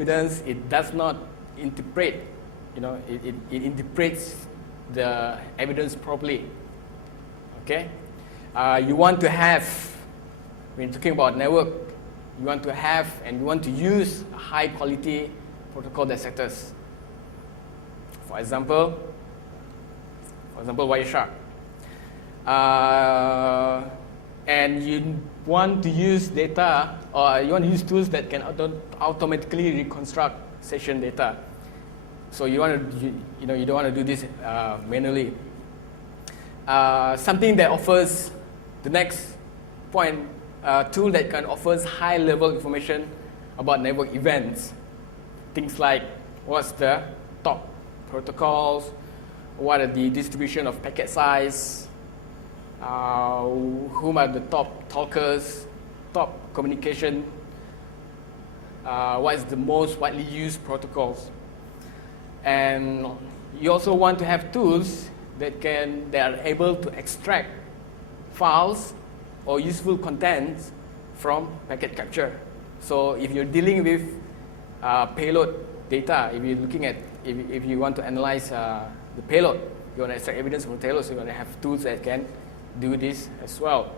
evidence, it does not interpret, it interprets the evidence properly. Okay, you want to have, when talking about network, you want to have and you want to use a high quality protocol dissectors. For example, Wireshark. And you want to use data, or you want to use tools that can automatically reconstruct session data. So you want to, you don't want to do this manually. Something that offers the next point, tool that can offers high-level information about network events. Things like what's the top protocols, what are the distribution of packet size, whom are the top talkers, top communication, what is the most widely used protocols. And you also want to have tools that are able to extract files or useful contents from packet capture. So if you're dealing with payload data, if you're looking at, if you want to analyze the payload, you want to extract evidence from the payload, so you want to have tools that can do this as well.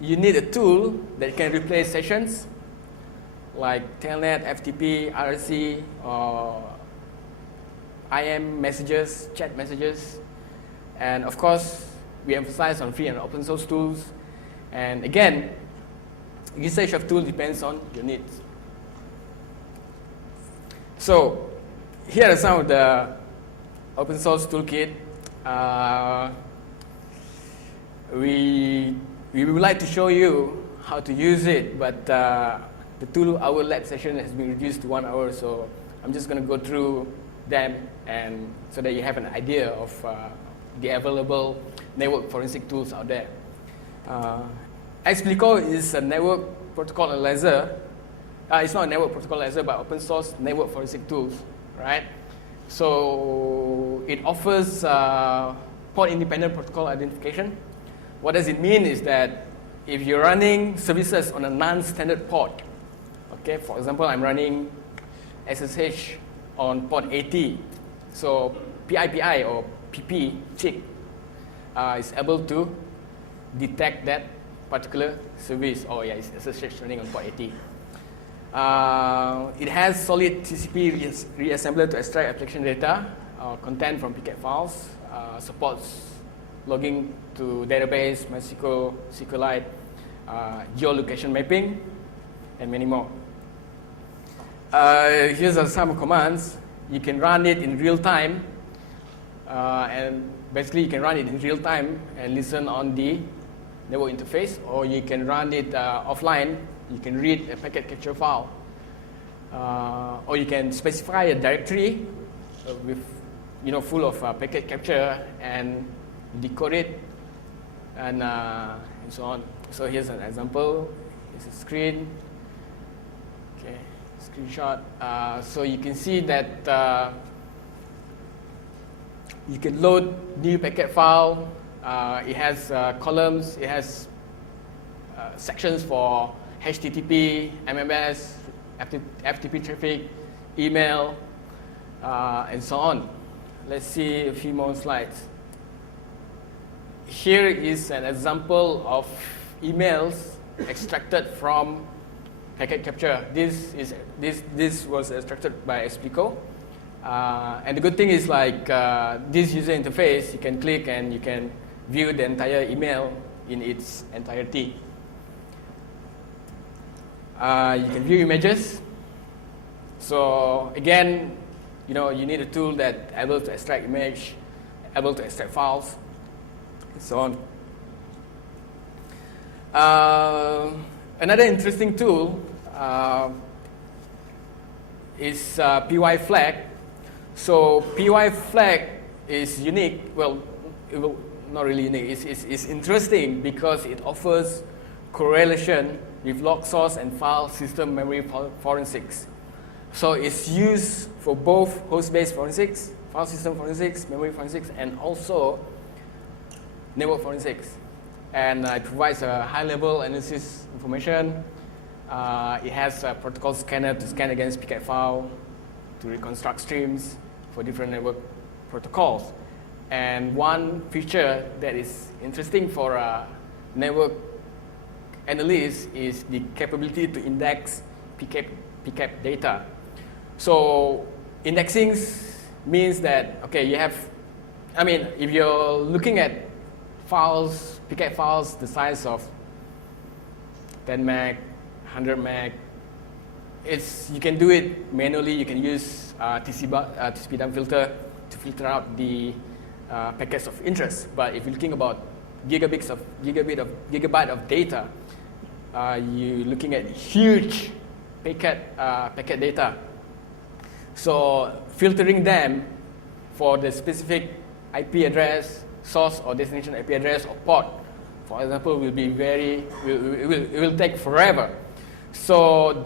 You need a tool that can replace sessions like Telnet, FTP, RRC, or IM messages, chat messages. And of course, we emphasize on free and open source tools. And again, usage of tools depends on your needs. So here are some of the open source toolkit. We would like to show you how to use it, but the 2-hour lab session has been reduced to 1 hour, so I'm just going to go through them, and so that you have an idea of the available network forensic tools out there. Explico is a network protocol analyzer. It's not a network protocol analyzer, but open source network forensic tools, right? So it offers port-independent protocol identification. What does it mean is that if you're running services on a non-standard port, okay, for example, I'm running SSH on port 80, so PIPI or PP chip is able to detect that particular service. Oh yeah, it's SSH running on port 80. It has solid TCP reassembler to extract application data or content from Picket files, supports logging to database, MySQL, SQLite, geolocation mapping, and many more. Here's some commands. You can run it in real time, and basically you can run it in real time and listen on the network interface, or you can run it offline. You can read a packet capture file, or you can specify a directory with, full of packet capture and decode it, and so on. So here's an example. Here's a screen. Okay, screenshot. So you can see that you can load new packet file. It has columns. It has sections for HTTP, MMS, FTP traffic, email, and so on. Let's see a few more slides. Here is an example of emails extracted from packet capture. This was extracted by Explico. And the good thing is, like this user interface, you can click and you can view the entire email in its entirety. You can view images. So again, you need a tool that able to extract image, able to extract files, and so on. Another interesting tool is PY flag. So PY flag is unique. Well, not really unique. It's interesting because it offers correlation with log source and file system memory forensics. So it's used for both host-based forensics, file system forensics, memory forensics, and also network forensics. And it provides a high-level analysis information It has a protocol scanner to scan against PCAP file, to reconstruct streams for different network protocols. And one feature that is interesting for a network analyst is the capability to index PCAP data. So indexing means that, okay, you have, I mean, if you're looking at files, PCAP files the size of 10 meg, 100 meg, you can do it manually. You can use TCP dump filter to filter out the packets of interest. But if you're looking about gigabyte of data, you're looking at huge packet data. So filtering them for the specific IP address, source or destination IP address or port, for example, will take forever. So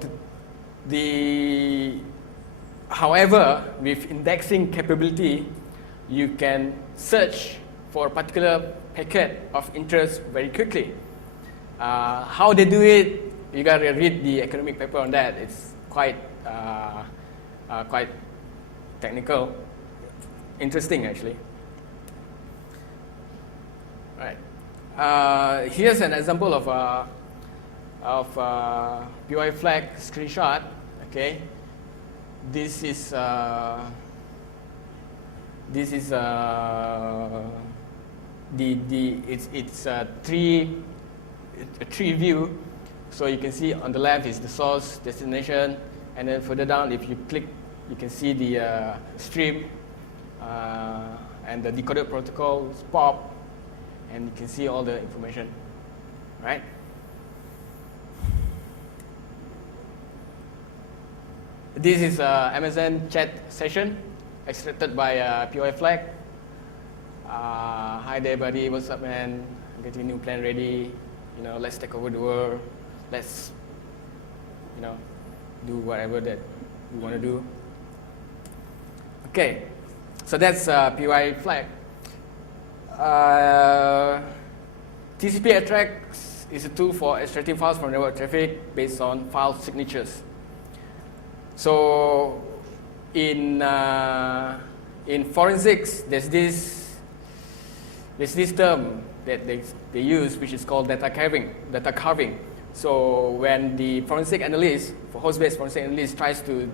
however, with indexing capability, you can search for a particular packet of interest very quickly. How they do it, you gotta read the academic paper on that. It's quite technical, interesting actually. Right. Here's an example of PY flag screenshot. Okay, this is it's a tree view. So you can see on the left is the source, destination, and then further down, if you click, you can see the stream and the decoded protocols pop, and you can see all the information, right? This is Amazon chat session extracted by POI flag. Hi there, buddy. What's up, man? I'm getting a new plan ready. You know, let's take over the world. Let's, you know, do whatever that we want to do. Okay, so that's POI flag. TCP extracts is a tool for extracting files from network traffic based on file signatures. So in forensics, there's this term that they use, which is called data carving. So when the forensic analyst, for host-based forensic analyst, tries to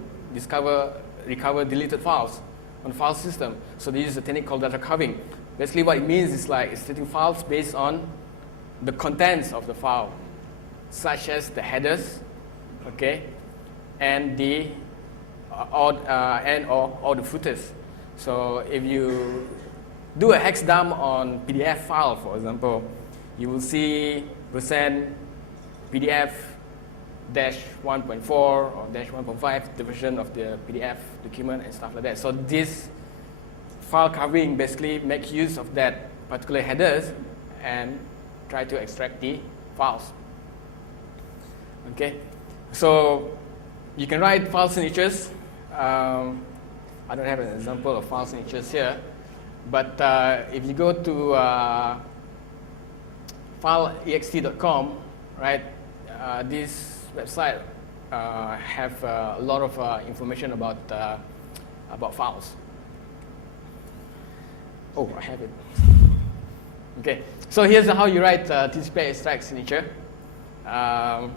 recover deleted files on the file system, so they use a technique called data carving. Basically, what it means is like extracting files based on the contents of the file, such as the headers, okay, and the or the footers. So if you do a hex dump on PDF file, for example, you will see %PDF -1.4 or -1.5, the version of the PDF document and stuff like that. So this file carving basically makes use of that particular headers and try to extract the files. Okay, so you can write file signatures. I don't have an example of file signatures here, but if you go to fileext.com, right, this website have a lot of information about files. Oh, I have it. Okay, so here's how you write TCP extract signature. The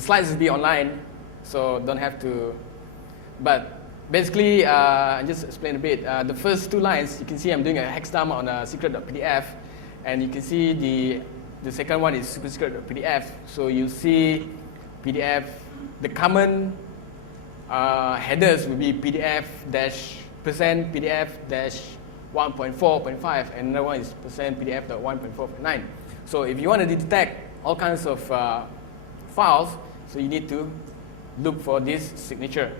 slides will be online, so don't have to. But basically, I just explain a bit. The first two lines, you can see I'm doing a hex dump on a secret.pdf, and you can see the second one is super secret.pdf. So you see PDF. The common headers will be PDF dash %PDF dash 1.4.5, and another one is %PDF.1.4.9. So if you want to detect all kinds of files, so you need to look for this signature,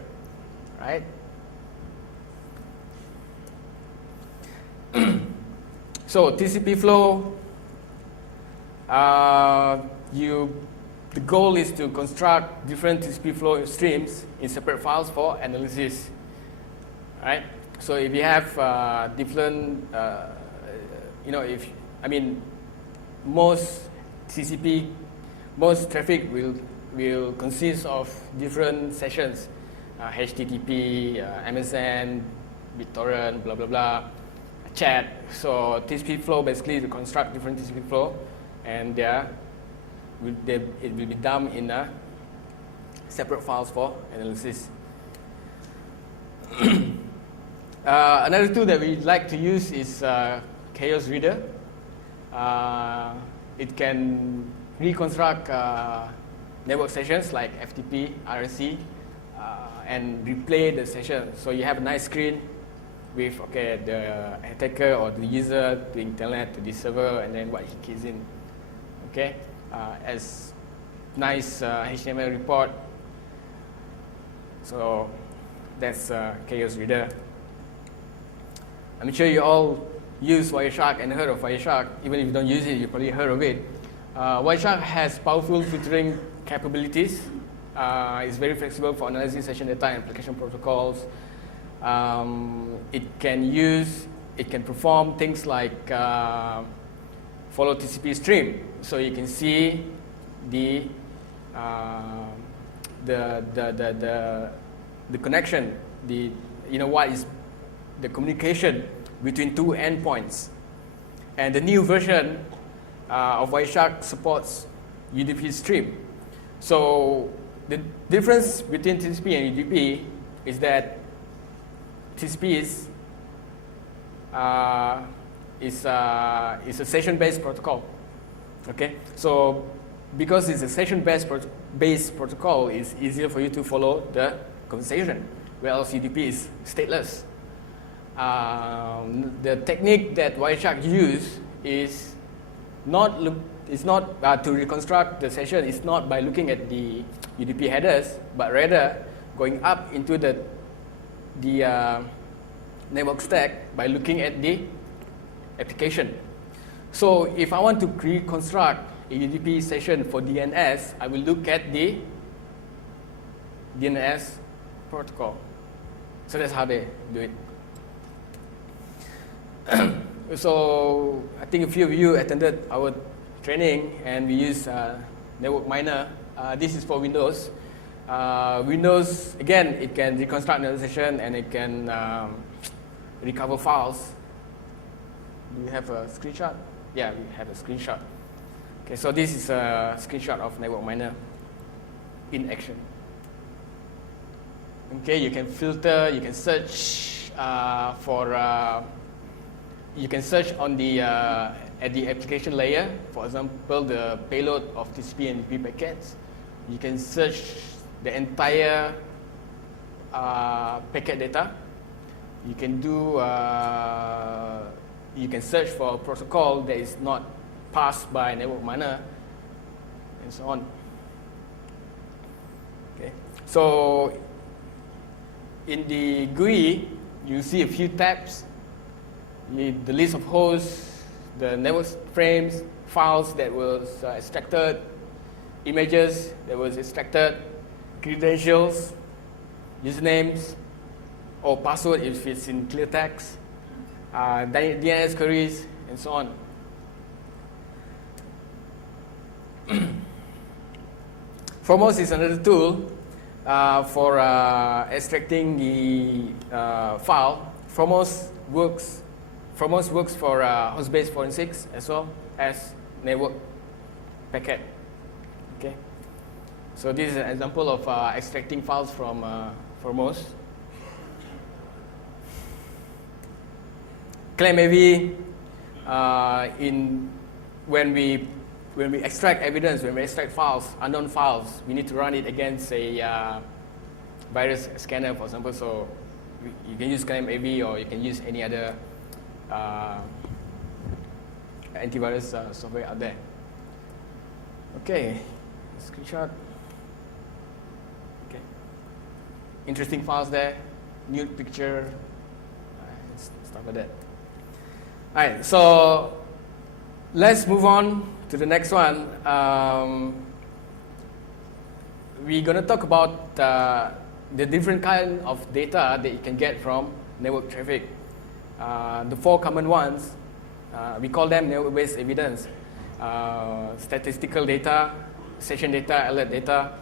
right? So TCP flow, the goal is to construct different TCP flow streams in separate files for analysis, right? So if you have different, most TCP, most traffic will will consist of different sessions, HTTP, MSN, BitTorrent, blah, blah, blah, chat. So TCP flow basically to construct different TCP flow, and it will be dumped in separate files for analysis. Another tool that we like to use is Chaos Reader. It can reconstruct network sessions like FTP, RSC, and replay the session. So you have a nice screen with the attacker or the user doing telnet to this server, and then what he keys in. As nice HTML report. So that's Chaos Reader. I'm sure you all use Wireshark and heard of Wireshark. Even if you don't use it, you probably heard of it. Wireshark has powerful filtering capabilities. It's very flexible for analyzing session data and application protocols. It can perform things like follow TCP stream, so you can see the connection, what is the communication between two endpoints. And the new version of Wireshark supports UDP stream. So the difference between TCP and UDP is that TCP is a session-based protocol. So because it's a session-based protocol, it's easier for you to follow the conversation, whereas UDP is stateless. The technique that Wireshark uses is not to reconstruct the session. It's not by looking at the UDP headers, but rather going up into the network stack by looking at the application. So if I want to reconstruct a UDP session for DNS, I will look at the DNS protocol. So that's how they do it. So I think a few of you attended our training, and we use Network Miner. This is for Windows. Windows, again, it can reconstruct another session, and it can recover files. Do you have a screenshot? Yeah, we have a screenshot. So this is a screenshot of Network Miner in action. You can filter, you can search you can search on the at the application layer. For example, the payload of TCP and UDP packets. You can search the entire packet data. You can do you can search for a protocol that is not passed by Network Miner, and so on. So in the GUI, you see a few tabs. The list of hosts, the network frames, files that was extracted, images that was extracted, credentials, usernames, or password if it's in clear text, DNS queries, and so on. Fromos is another tool for extracting the file. Fromos works for host-based forensics as well as network packet. So this is an example of extracting files from Fromos. ClaimAV, when we extract evidence, when we extract files, unknown files, we need to run it against a virus scanner, for example. So you can use ClaimAV, or you can use any other antivirus software out there. Screenshot. Interesting files there, nude picture, stuff like that. Alright, so let's move on to the next one. We're going to talk about the different kind of data that you can get from network traffic. The four common ones, we call them network-based evidence. Statistical data, session data, alert data,